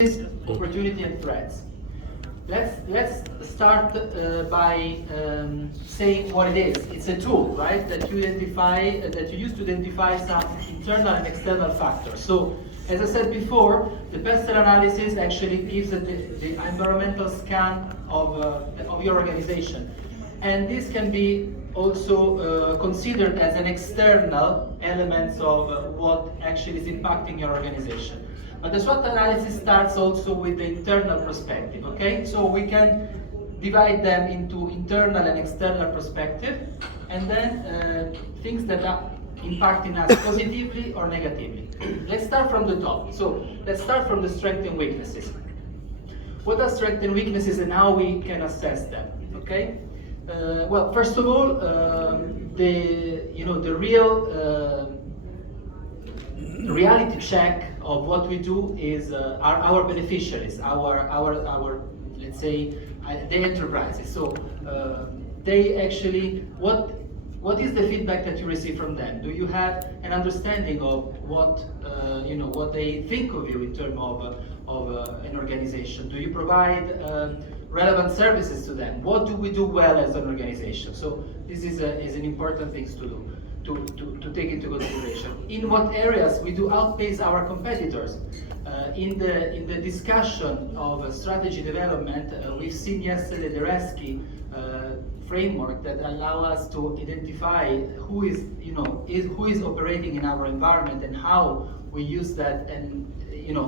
Opportunity and threats. Let's start by saying what it is. It's a tool, right? That you identify, that you use to identify some internal and external factors. So, as I said before, the pest analysis actually gives the environmental scan of your organization, and this can be also considered as an external element of what actually is impacting your organization. But the SWOT analysis starts also with the internal perspective, okay? So we can divide them into internal and external perspective, and then things that are impacting us positively or negatively. Let's start from the top. So let's start from the strengths and weaknesses. What are strengths and weaknesses and how we can assess them, okay? Well, first of all, the real reality check of what we do is our beneficiaries, our let's say the enterprises. So they actually what is the feedback that you receive from them? Do you have an understanding of what what they think of you in terms of an organization? Do you provide relevant services to them? What do we do well as an organization? So this is an important thing to do. To take into consideration. In what areas we do outpace our competitors. In the discussion of strategy development, we've seen yesterday the RESCI framework that allow us to identify who is operating in our environment and how we use that, and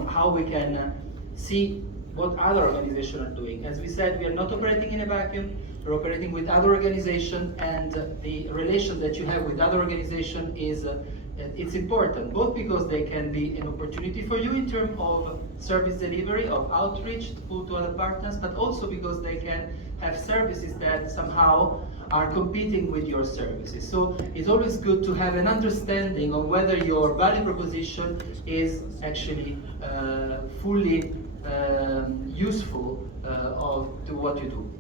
how we can see what other organizations are doing. As we said, we are not operating in a vacuum. We're operating with other organizations, and the relation that you have with other organizations is it's important, both because they can be an opportunity for you in terms of service delivery, of outreach to other partners, but also because they can have services that somehow are competing with your services. So it's always good to have an understanding of whether your value proposition is actually fully useful to what you do.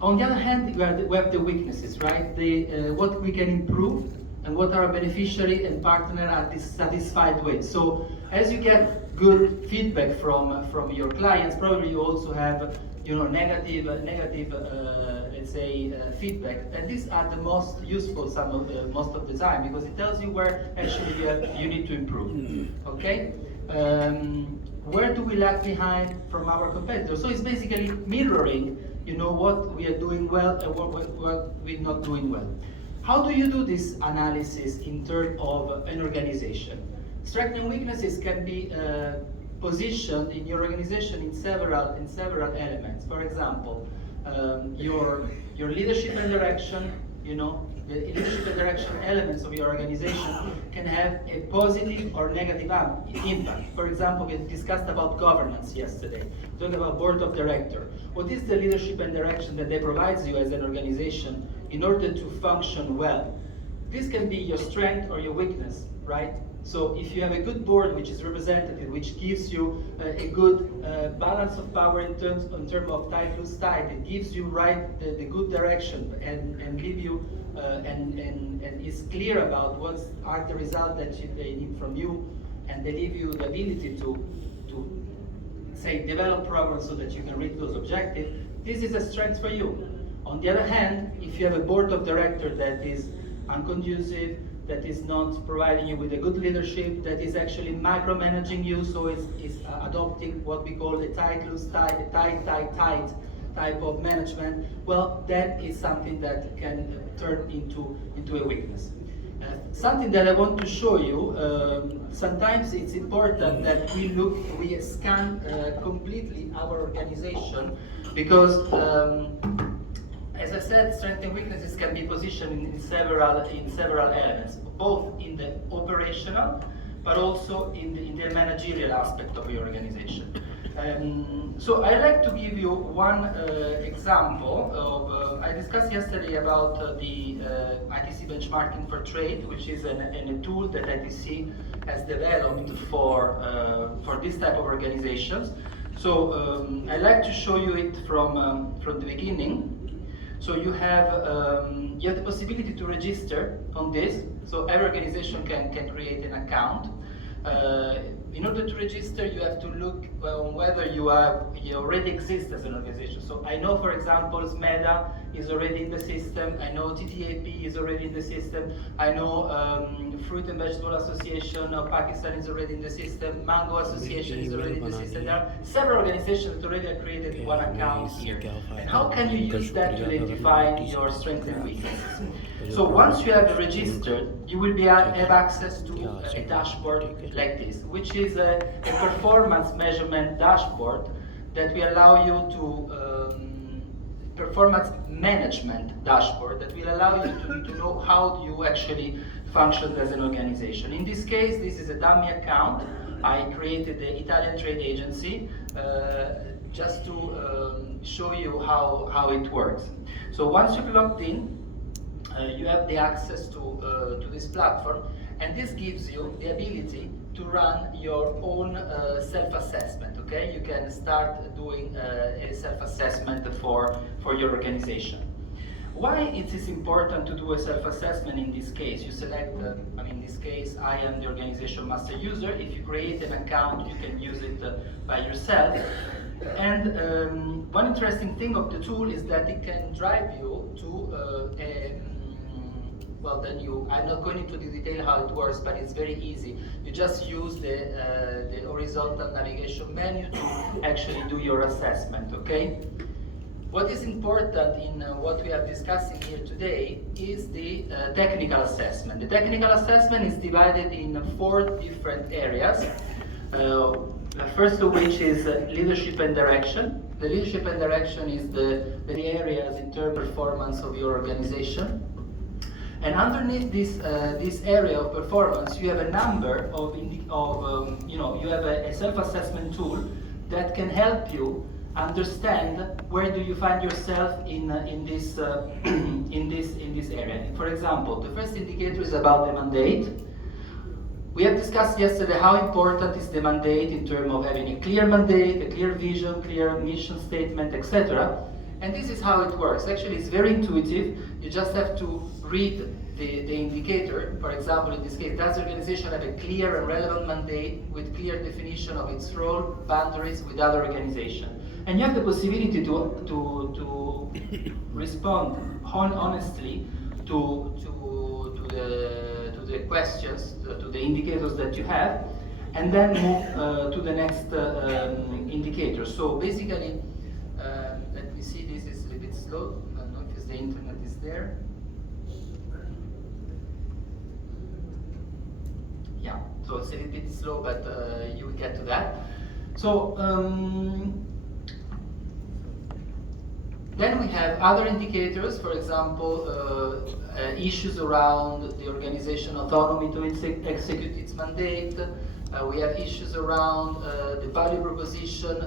On the other hand, we have the weaknesses, right? What we can improve and what our beneficiary and partner are dissatisfied with. So as you get good feedback from your clients, probably you also have negative let's say feedback, and these are the most useful most of the time, because it tells you where actually you need to improve. Okay. Where do we lag behind from our competitors? So it's basically mirroring, what we are doing well and what we're not doing well. How do you do this analysis in terms of an organization? Strengths and weaknesses can be positioned in your organization in several elements. For example, your leadership and direction, the leadership and direction elements of your organization can have a positive or negative impact. For example, we discussed about governance yesterday, talking about board of directors. What is the leadership and direction that they provide you as an organization in order to function well? This can be your strength or your weakness, right? So if you have a good board which is representative, which gives you a good balance of power in terms of tight loose tight, it gives you the good direction and give you and is clear about what are the results that they need from you, and they give you the ability to say develop programs so that you can reach those objectives. This is a strength for you. On the other hand, if you have a board of directors that is unconducive, that is not providing you with a good leadership, that is actually micromanaging you, so it's adopting what we call a tight loose tight, tight type of management, well, that is something that can turn into a weakness. Something that I want to show you, sometimes it's important that we scan completely our organization, because as I said, strengths and weaknesses can be positioned in several elements, both in the operational, but also in the managerial aspect of your organization. So I'd like to give you one example of, I discussed yesterday about the ITC benchmarking for trade, which is a tool that ITC has developed for this type of organizations. So I'd like to show you it from the beginning. So you have the possibility to register on this. So every organization can create an account. In order to register, you have to look on whether you already exist as an organization. So I know, for example, SMEDA is already in the system. I know TTAP is already in the system. I know Fruit and Vegetable Association of Pakistan is already in the system. Mango Association is already in the system. There are several organizations that already have created one account here. And how can you use that to identify your strengths and weaknesses? So once you have registered, you will have access to a dashboard like this, which is a performance measurement dashboard that will allow you to performance management dashboard that will allow you to know how you actually function as an organization. In this case, this is a dummy account. I created the Italian trade agency just to show you how it works. So once you've logged in, you have the access to this platform, and this gives you the ability to run your own self-assessment. Okay, you can start doing a self-assessment for your organization. Why it is important to do a self-assessment in this case? You select, in this case, I am the organization master user. If you create an account, you can use it by yourself. And one interesting thing of the tool is that it can drive you to I'm not going into the detail how it works, but it's very easy. You just use the horizontal navigation menu to actually do your assessment, okay? What is important in what we are discussing here today is the technical assessment. The technical assessment is divided in 4 different areas. The first of which is leadership and direction. The leadership and direction is the areas in terms of performance of your organization. And underneath this area of performance, you have a number of you have a self-assessment tool that can help you understand where do you find yourself in this area. For example, the first indicator is about the mandate. We have discussed yesterday how important is the mandate in terms of having a clear mandate, a clear vision, clear mission statement, etc. And this is how it works. Actually, it's very intuitive. You just have to read the indicator. For example, in this case, does the organization have a clear and relevant mandate with clear definition of its role, boundaries with other organizations? And you have the possibility to respond honestly to the questions, to the indicators that you have, and then move to the next indicator. So basically, let me see, this is a little bit slow. I don't know if the internet is there. Yeah, so it's a little bit slow, but you will get to that. So then we have other indicators, for example, issues around the organization autonomy to execute its mandate. We have issues around the value proposition,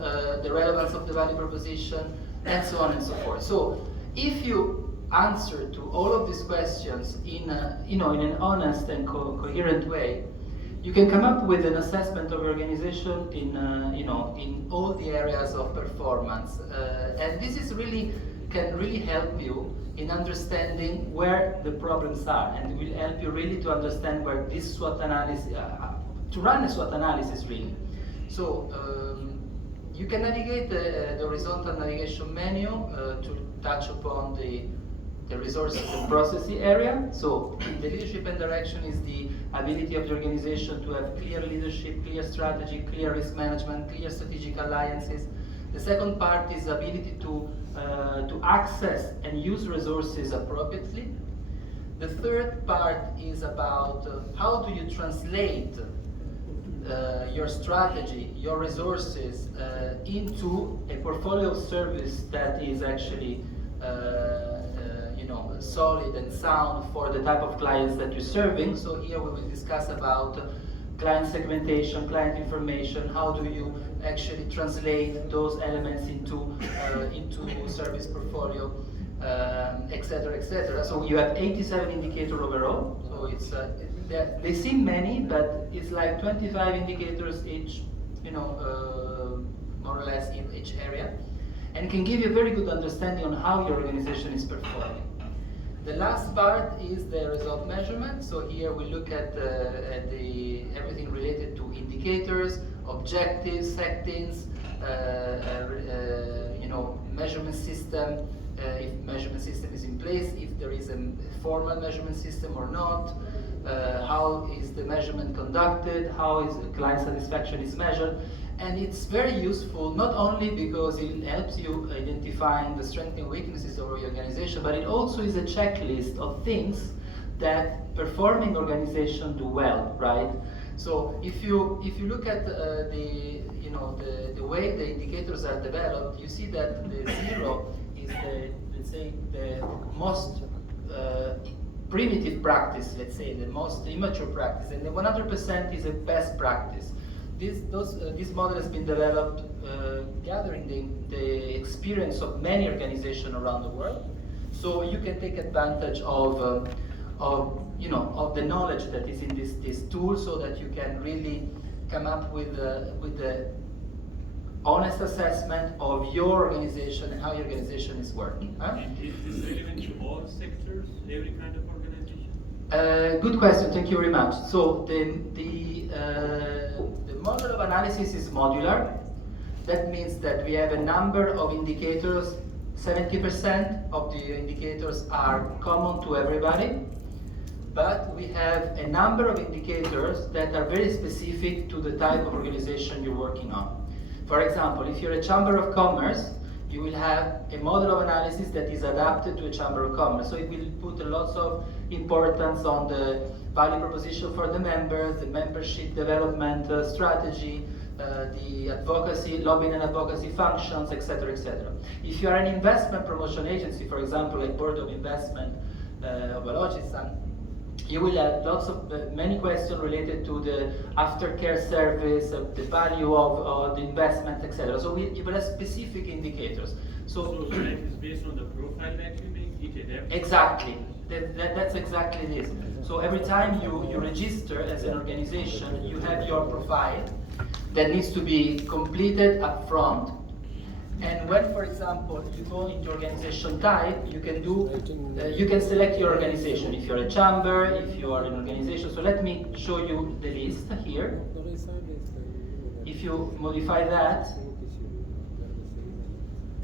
the relevance of the value proposition, and so on and so forth. So if you answer to all of these questions in an honest and coherent way, you can come up with an assessment of your organization in all the areas of performance, and this is can really help you in understanding where the problems are, and will help you really to understand where this SWOT analysis, to run a SWOT analysis really. So you can navigate the horizontal navigation menu to touch upon the resources and processing area. So the leadership and direction is the ability of the organization to have clear leadership, clear strategy, clear risk management, clear strategic alliances. The second part is ability to access and use resources appropriately. The third part is about how do you translate your strategy, your resources into a portfolio of service that is actually solid and sound for the type of clients that you're serving. So here we will discuss about client segmentation, client information, how do you actually translate those elements into service portfolio, etc., etc. So you have 87 indicators overall. So it's they seem many, but it's like 25 indicators each, more or less in each area, and can give you a very good understanding on how your organization is performing. The last part is the result measurement. So here we look at everything related to indicators, objectives, settings, measurement system, if measurement system is in place, if there is a formal measurement system or not, how is the measurement conducted, how is client satisfaction is measured. And it's very useful not only because it helps you identifying the strengths and weaknesses of your organization, but it also is a checklist of things that performing organization do well, right? So if you look at the way the indicators are developed, you see that the 0 is the most primitive practice, let's say, the most immature practice, and the 100% is a best practice. This model has been developed gathering the experience of many organizations around the world, so you can take advantage of the knowledge that is in this tool, so that you can really come up with the honest assessment of your organization and how your organization is working. Huh? Is this relevant to all sectors, every kind of organization? Good question, thank you very much. So the model of analysis is modular. That means that we have a number of indicators. 70% of the indicators are common to everybody, but we have a number of indicators that are very specific to the type of organization you're working on. For example, if you're a chamber of commerce, you will have a model of analysis that is adapted to a chamber of commerce. So it will put a lot of importance on the value proposition for the members, the membership development strategy, the advocacy, lobbying and advocacy functions, etc., etc. If you are an investment promotion agency, for example, like Board of Investment of Balochistan, you will have many questions related to the aftercare service, the value of the investment, etc. So you will have specific indicators. So that is based on the profile that you make, exactly. That's exactly this. So every time you register as an organization, you have your profile that needs to be completed up front. And when, for example, you go into organization type, you can select your organization. If you're a chamber, if you are an organization. So let me show you the list here. If you modify that,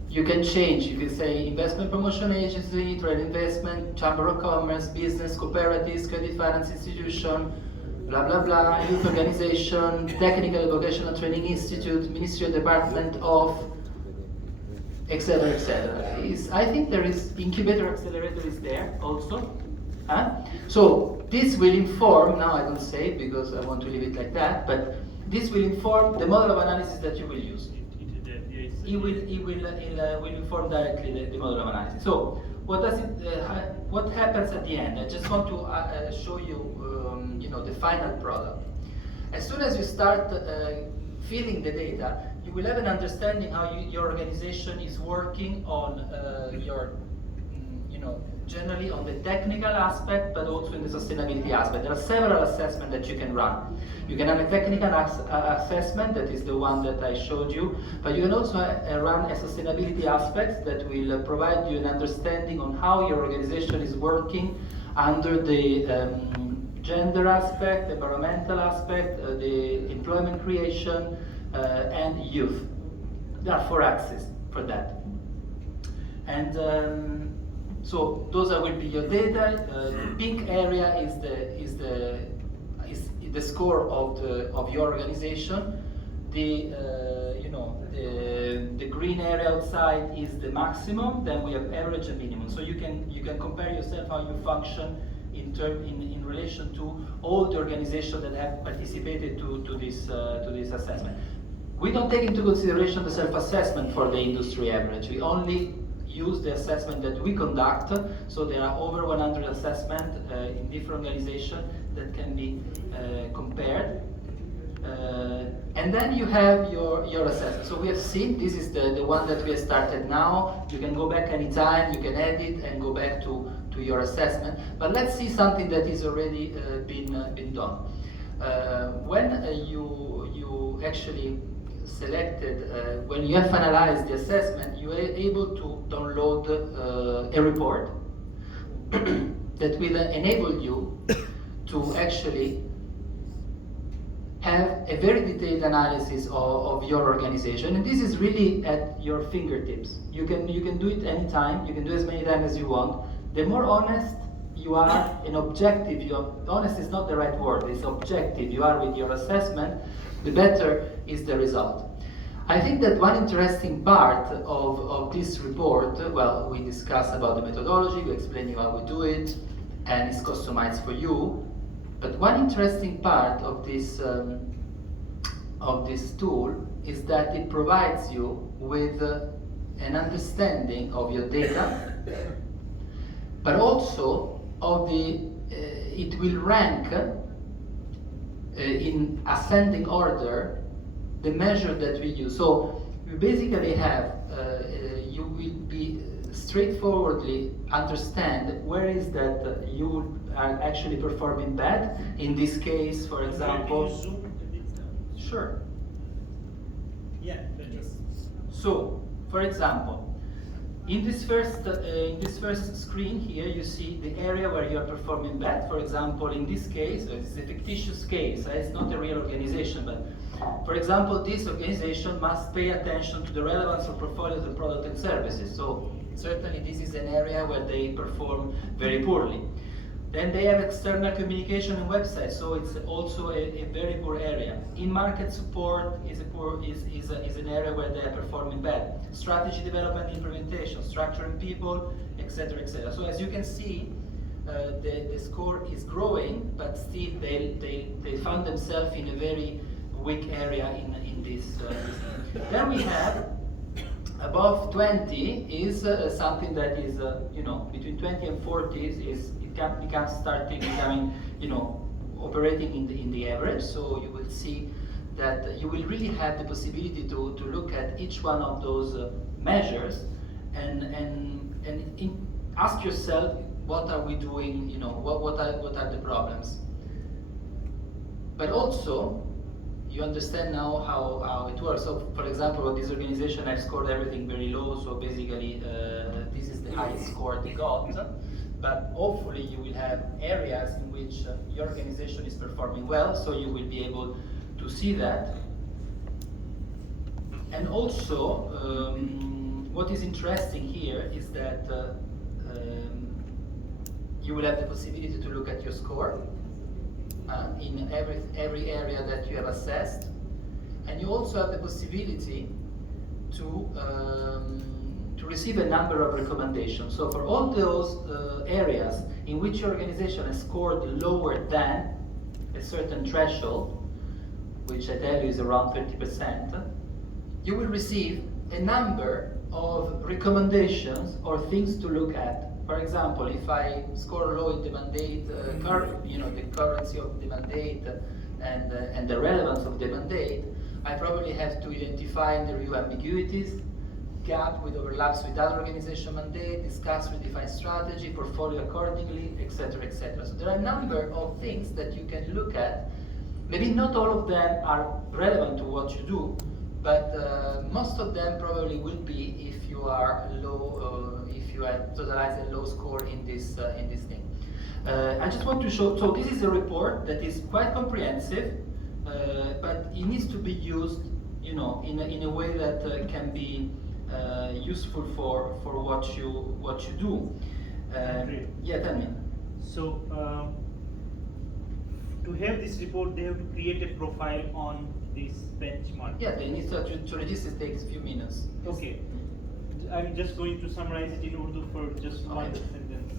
you can change. You can say investment promotion agency, trade investment, chamber of commerce, business, cooperatives, credit finance institution, blah blah blah, youth organization, technical and vocational training institute, ministry department of, etc., etc. I think there is incubator accelerator is there also. So this will inform, now I don't say it because I want to leave it like that, but this will inform the model of analysis that you will use. It will inform directly the model of analysis. So what happens at the end? I just want to show you the final product. As soon as you start filling the data, you will have an understanding how your organization is working on generally on the technical aspect, but also in the sustainability aspect. There are several assessments that you can run. You can have a technical assessment, that is the one that I showed you, but you can also run a sustainability aspect that will provide you an understanding on how your organization is working under the gender aspect, environmental aspect, the employment creation, and youth. There are 4 axes for that. And so those will be your data. The pink area is the score of your organization. The green area outside is the maximum. Then we have average and minimum. So you can compare yourself how you function in relation to all the organizations that have participated to this assessment. We don't take into consideration the self-assessment for the industry average. We only use the assessment that we conduct. So there are over 100 assessments in different organizations that can be compared. And then you have your assessment. So we have seen, this is the one that we have started now. You can go back anytime, you can edit and go back to your assessment. But let's see something that is already been done. When you actually selected, when you have finalized the assessment, you are able to download a report. that will enable you to actually have a very detailed analysis of your organization, and this is really at your fingertips. You can do it anytime. You can do as many times as you want. The more honest you are and objective honest is not the right word, it's objective you are with your assessment, the better is the result. I think that one interesting part of this report, well, we discuss about the methodology, we explain you how we do it, and it's customized for you. But one interesting part of this tool is that it provides you with an understanding of your data, but also of it will rank in ascending order the measure that we use. So we basically have, you will be straightforwardly understand where is that you are actually performing bad. In this case, for example. Can you zoom a bit? Sure. Yeah, better. So, for example, in this first screen here, you see the area where you are performing bad. For example, in this case, it's a fictitious case. It's not a real organization, but for example, this organization must pay attention to the relevance of portfolios of products and services. So certainly this is an area where they perform very poorly. Then they have external communication and websites, so it's also a very poor area. In-market support is an area where they are performing bad. Strategy development, implementation, structuring people, etc., etc. So as you can see, the score is growing, but still they found themselves in a very weak area in this. Then we have above 20 is something that is between 20 and 40 becoming operating in the average. So you will see that you will really have the possibility to look at each one of those measures and ask yourself, what are we doing? What are the problems? But also, you understand now how it works. So, for example, this organization, I've scored everything very low, so basically this is the highest score they got. But hopefully you will have areas in which your organization is performing well, so you will be able to see that. And also, what is interesting here is that you will have the possibility to look at your score in every area that you have assessed, and you also have the possibility to receive a number of recommendations. So for all those areas in which your organization has scored lower than a certain threshold, which I tell you is around 30%, you will receive a number of recommendations or things to look at. For example, if I score low in the mandate, the currency of the mandate and the relevance of the mandate, I probably have to identify and review ambiguities, gap with overlaps with other organization mandate, discuss redefined strategy, portfolio accordingly, etc., etc. So there are a number of things that you can look at. Maybe not all of them are relevant to what you do, but most of them probably will be if you are low, if you have totalized a low score in this thing. I just want to show. So this is a report that is quite comprehensive, but it needs to be used, in a way that can be useful for what you do. Yeah, tell me. So to have this report, they have to create a profile on this benchmark. Yeah, they need to register. It takes a few minutes. Okay, I'm just going to summarize it in Urdu for just one sentence.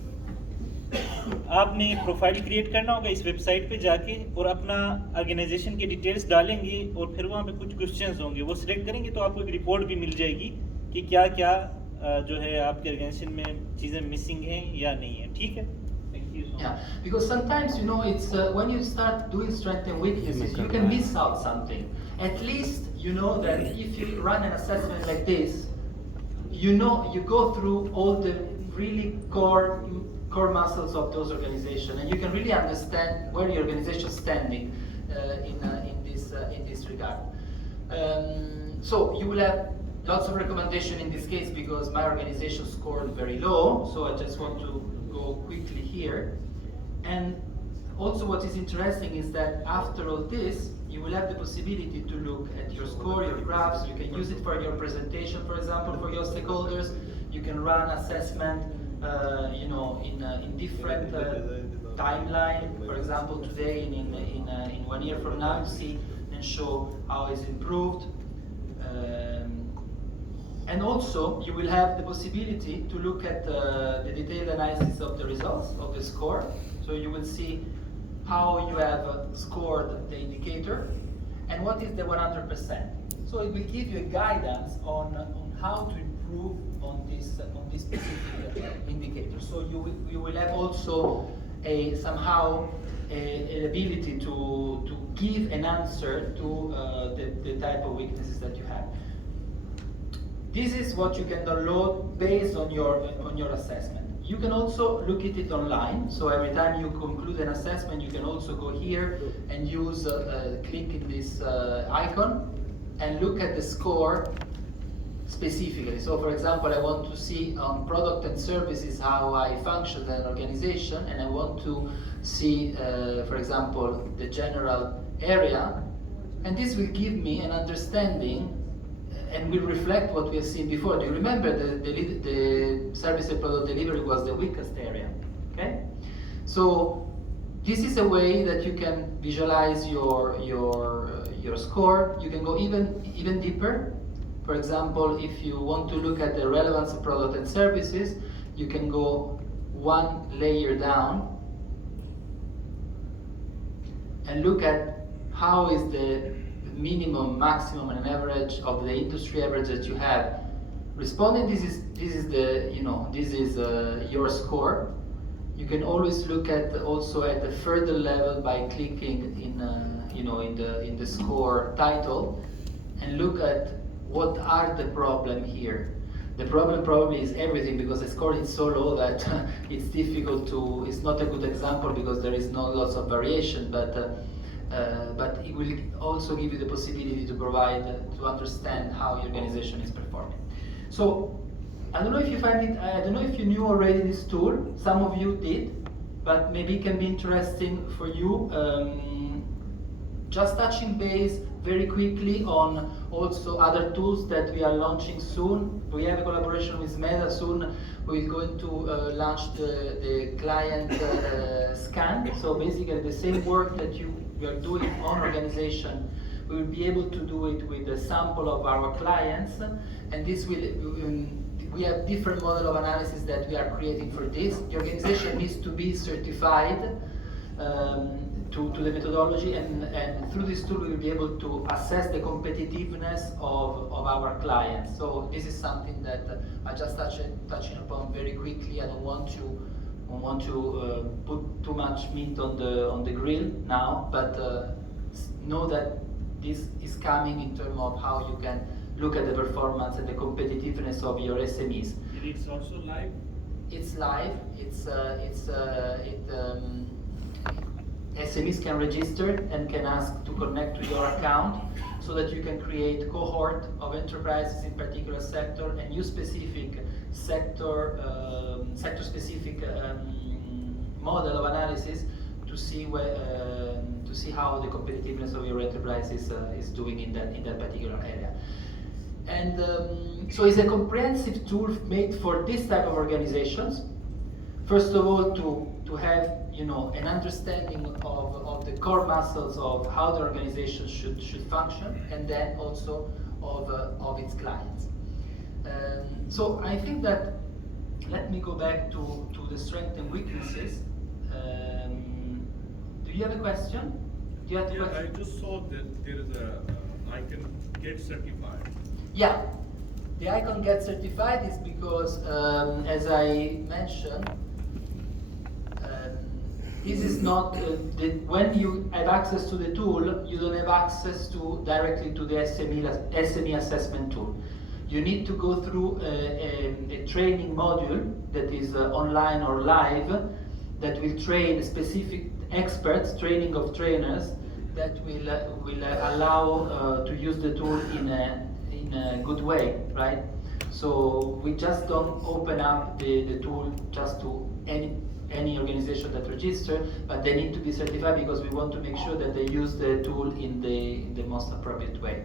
आपने profile create करना होगा इस website पे जाके और अपना organisation के details डालेंगे और फिर वहाँ पे कुछ क्वेश्चंस होंगे, वो सिलेक्ट करेंगे तो आपको एक रिपोर्ट भी मिल जाएगी कि क्या क्या जो है आपके ऑर्गेनाइजेशन में चीज़ें मिसिंग हैं या नहीं है. ठीक है. Yeah, because sometimes it's when you start doing strengths and weaknesses, you can miss out something. At least you know that if you run an assessment like this, you go through all the really core muscles of those organizations, and you can really understand where your organization is standing in this regard. So you will have lots of recommendation in this case because my organization scored very low. So I just want to go quickly here. And also what is interesting is that after all this, you will have the possibility to look at your score, your graphs. You can use it for your presentation, for example, for your stakeholders. You can run assessment in different timeline. For example, today in 1 year from now, you see and show how it's improved. And also, you will have the possibility to look at the detailed analysis of the results of the score. So you will see how you have scored the indicator and what is the 100%. So it will give you a guidance on how to improve on this specific indicator. So you will have also somehow an ability to give an answer to the type of weaknesses that you have. This is what you can download based on your assessment. You can also look at it online. So every time you conclude an assessment, you can also go here and use click in this icon and look at the score specifically. So for example, I want to see on product and services how I function as an organization, and I want to see, for example, the general area, and this will give me an understanding and will reflect what we have seen before. Do you remember the service and product delivery was the weakest area? Okay, so this is a way that you can visualize your score. You can go even deeper. For example, if you want to look at the relevance of product and services, you can go one layer down and look at how is the minimum, maximum, and average of the industry average that you have. Responding, this is your score. You can always look at also at a further level by clicking in the score title and look at what are the problem here. The problem probably is everything, because the score is so low that it's difficult to. It's not a good example because there is not lots of variation, but it will also give you the possibility to provide, to understand how your organization is performing. So, I don't know if you find it, I don't know if you knew already this tool, some of you did, but maybe it can be interesting for you. Just touching base very quickly on also other tools that we are launching soon. We have a collaboration with Meta soon. We're going to launch the client scan. So basically the same work that you are doing on organization, we will be able to do it with a sample of our clients, and this will we have different model of analysis that we are creating for this. The organization needs to be certified to the methodology, and through this tool we will be able to assess the competitiveness of our clients. So this is something that I just touching upon very quickly. I don't want to put too much meat on the grill now, but know that this is coming in terms of how you can look at the performance and the competitiveness of your SMEs. It's also live? It's live. SMEs can register and can ask to connect to your account so that you can create cohort of enterprises in particular sector and use specific sector specific model of analysis to see how the competitiveness of your enterprise is doing in that particular area. And so it's a comprehensive tool made for this type of organizations. First of all, to have an understanding of the core muscles of how the organization should function, and then also of its clients. So I think that, let me go back to the strengths and weaknesses. Do you have a question? Do you have a question? I just saw that there is a icon get certified. Yeah, the icon get certified is because, as I mentioned, this is not when you have access to the tool, you don't have access directly to the SME assessment tool. You need to go through a training module that is online or live, that will train specific experts, training of trainers, that will allow to use the tool in a good way, right? So we just don't open up the tool just to any organization that register, but they need to be certified because we want to make sure that they use the tool in the most appropriate way.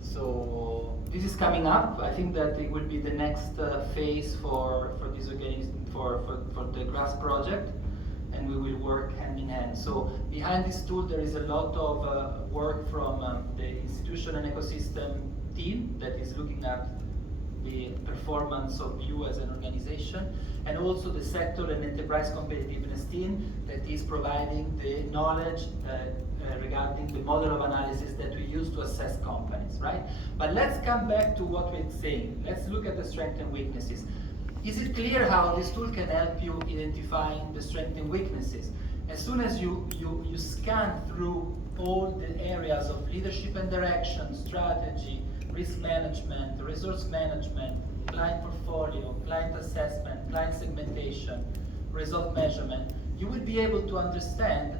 So this is coming up. I think that it will be the next phase for this for the GRASS project, and we will work hand in hand. So behind this tool there is a lot of work from the institution and ecosystem team that is looking at the performance of you as an organization, and also the sector and enterprise competitiveness team that is providing the knowledge regarding the model of analysis that we use to assess companies, right? But let's come back to what we're saying. Let's look at the strengths and weaknesses. Is it clear how this tool can help you identifying the strengths and weaknesses? As soon as you scan through all the areas of leadership and direction, strategy, risk management, resource management, client portfolio, client assessment, client segmentation, result measurement, you will be able to understand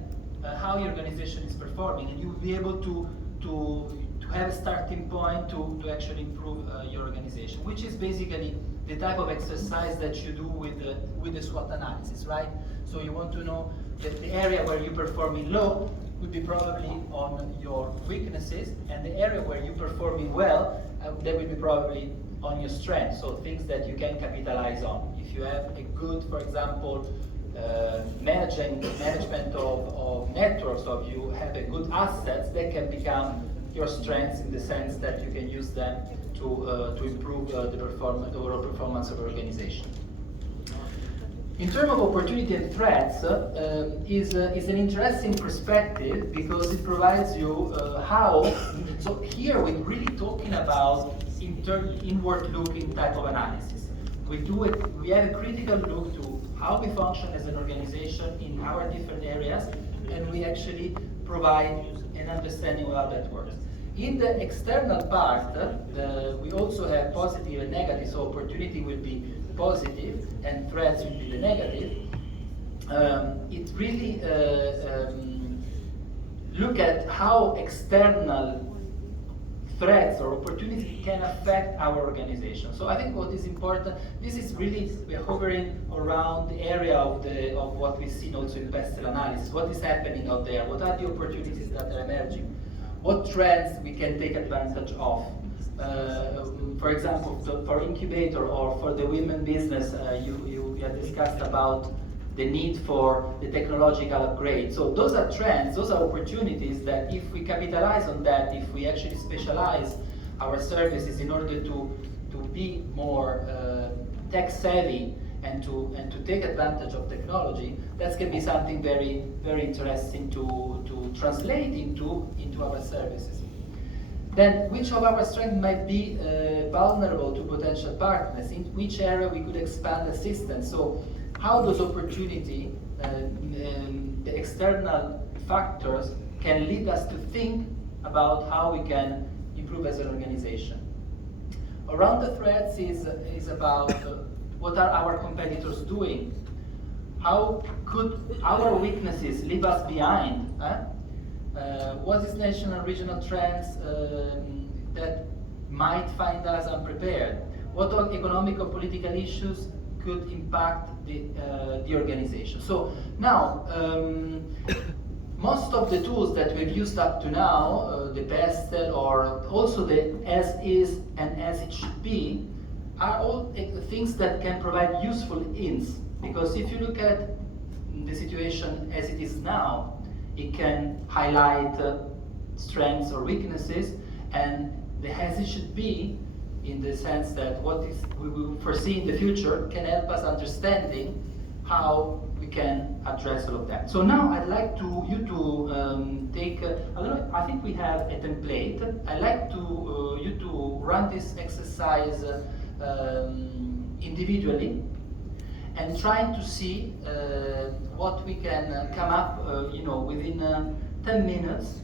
how your organization is performing, and you will be able to have a starting point to actually improve your organization, which is basically the type of exercise that you do with the SWOT analysis, right? So you want to know that the area where you're performing low would be probably on your weaknesses, and the area where you're performing well, that will be probably on your strengths, so things that you can capitalize on. If you have a good, for example, management of networks, or if you have a good assets, they can become your strengths in the sense that you can use them to improve the overall performance of your organization. In terms of opportunity and threats, is an interesting perspective because it provides you how. So here we're really talking about inward-looking type of analysis. We have a critical look to how we function as an organization in our different areas, and we actually provide an understanding of how that works. In the external part, we also have positive and negative, so opportunity will be positive and threats will be the negative. It really look at how external threats or opportunities can affect our organization. So I think what is important, this is really, we're hovering around the area of what we've seen also in PESTEL analysis. What is happening out there? What are the opportunities that are emerging? What trends we can take advantage of? For example, for incubator or for the women business, you have discussed about the need for the technological upgrade. So those are trends, those are opportunities that if we capitalize on that, if we actually specialize our services in order to be more tech savvy and to take advantage of technology, that can be something very, very interesting to translate into our services. Then, which of our strengths might be vulnerable to potential partners? In which area we could expand assistance? So, how those opportunity, the external factors, can lead us to think about how we can improve as an organization. Around the threats is about what are our competitors doing? How could our weaknesses leave us behind? What is national and regional trends that might find us unprepared? What are economic or political issues could impact the organization? So now, most of the tools that we've used up to now, the PESTEL or also the as is and as it should be, are all things that can provide useful hints. Because if you look at the situation as it is now, it can highlight strengths or weaknesses, and the as it should be, in the sense that what is we will foresee in the future, can help us understanding how we can address all of that. So now I'd like you to take, I think we have a template. I'd like you to run this exercise individually and trying to see what we can come up, within 10 minutes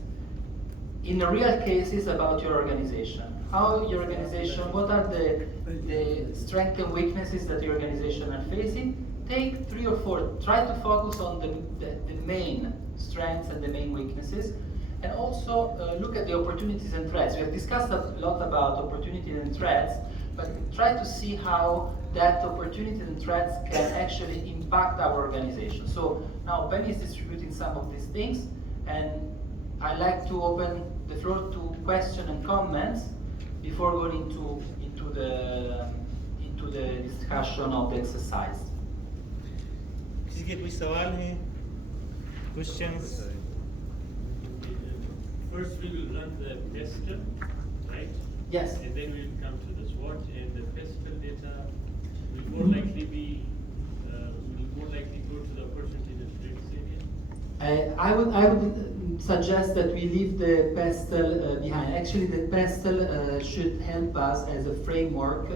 in the real cases about your organization. How your organization, what are the strengths and weaknesses that your organization are facing? Take 3 or 4, try to focus on the main strengths and the main weaknesses, and also look at the opportunities and threats. We have discussed a lot about opportunities and threats, but try to see how that opportunity and threats can actually impact our organization. So now Ben is distributing some of these things, and I like to open the floor to questions and comments before going into the discussion of the exercise. किसी के कोई सवाल हैं? Questions? First, we will run the pestle, right? Yes. And then we will come to the SWOT, and the pestle data will more likely be, will more likely go to the opportunity in the threats area. I would suggest that we leave the pestle behind. Actually, the pestle should help us as a framework,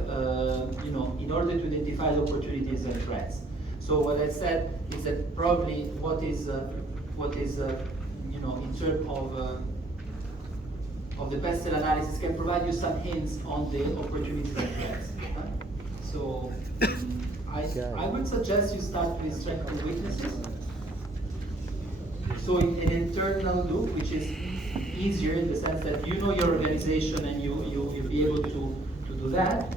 in order to identify the opportunities and threats. So what I said is that probably what is in terms of the pestle analysis can provide you some hints on the opportunities and threats. So I would suggest you start with strengths and weaknesses. So an internal look, which is easier in the sense that you know your organization and you'll be able to do that.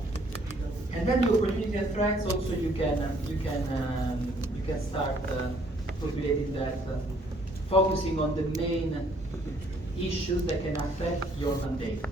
And then the opportunity and threats also you can start populating that, focusing on the main issues that can affect your mandate.